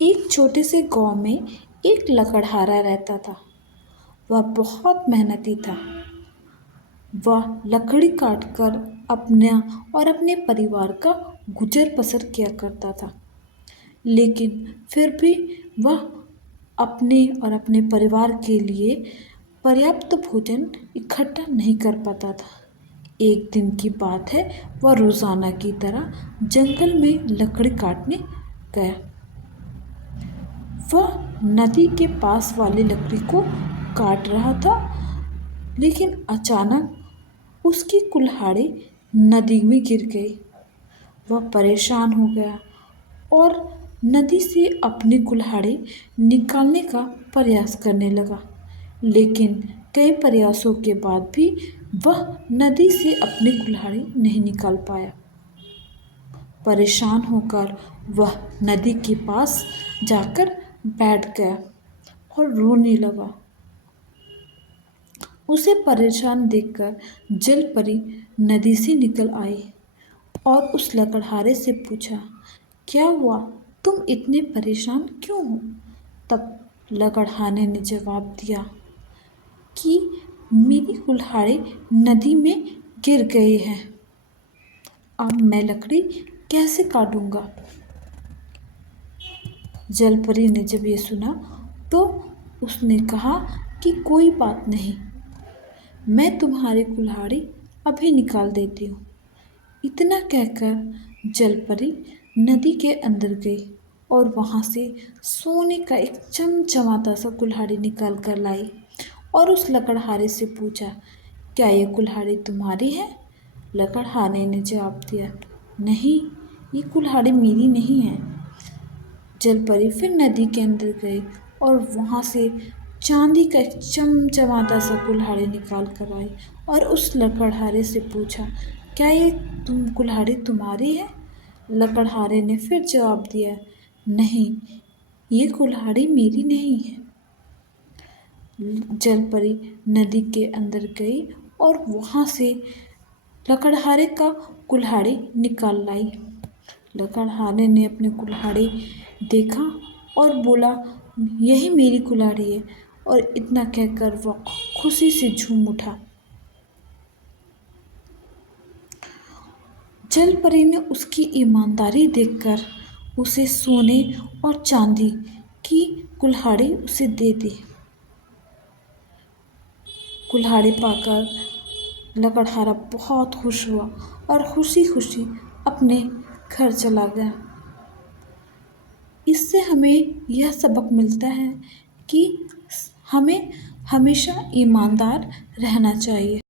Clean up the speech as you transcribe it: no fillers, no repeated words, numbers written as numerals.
एक छोटे से गांव में एक लकड़हारा रहता था। वह बहुत मेहनती था। वह लकड़ी काटकर अपना और अपने परिवार का गुजर बसर किया करता था। लेकिन फिर भी वह अपने और अपने परिवार के लिए पर्याप्त भोजन इकट्ठा नहीं कर पाता था। एक दिन की बात है, वह रोजाना की तरह जंगल में लकड़ी काटने गया। वह नदी के पास वाली लकड़ी को काट रहा था, लेकिन अचानक उसकी कुल्हाड़ी नदी में गिर गई। वह परेशान हो गया और नदी से अपनी कुल्हाड़ी निकालने का प्रयास करने लगा। लेकिन कई प्रयासों के बाद भी वह नदी से अपनी कुल्हाड़ी नहीं निकाल पाया। परेशान होकर वह नदी के पास जाकर बैठ गया और रोने लगा। उसे परेशान देखकर जलपरी नदी से निकल आई और उस लकड़हारे से पूछा, क्या हुआ? तुम इतने परेशान क्यों हो? तब लकड़हारे ने जवाब दिया कि मेरी कुल्हाड़ी नदी में गिर गई है। अब मैं लकड़ी कैसे काटूंगा? जलपरी ने जब ये सुना तो उसने कहा कि कोई बात नहीं, मैं तुम्हारी कुल्हाड़ी अभी निकाल देती हूँ। इतना कहकर जलपरी नदी के अंदर गई और वहाँ से सोने का एक चमचमाता सा कुल्हाड़ी निकाल कर लाई और उस लकड़हारे से पूछा, क्या ये कुल्हाड़ी तुम्हारी है? लकड़हारे ने जवाब दिया, नहीं, ये कुल्हाड़ी मेरी नहीं है। जलपरी फिर नदी के अंदर गई और वहाँ से चांदी का एक चमचमाता सा कुल्हाड़ी निकाल कर आई और उस लकड़हारे से पूछा, क्या ये कुल्हाड़ी तुम्हारी है? लकड़हारे ने फिर जवाब दिया, नहीं, ये कुल्हाड़ी मेरी नहीं है। जलपरी नदी के अंदर गई और वहाँ से लकड़हारे का कुल्हाड़ी निकाल लाई। लकड़हारे ने अपनी कुल्हाड़ी देखा और बोला, यही मेरी कुल्हाड़ी है। और इतना कहकर वह खुशी से झूम उठा। जलपरी ने उसकी ईमानदारी देखकर उसे सोने और चांदी की कुल्हाड़ी उसे दे दी। कुल्हाड़ी पाकर लकड़हारा बहुत खुश हुआ और खुशी खुशी अपने घर चला गया। इससे हमें यह सबक मिलता है कि हमें हमेशा ईमानदार रहना चाहिए।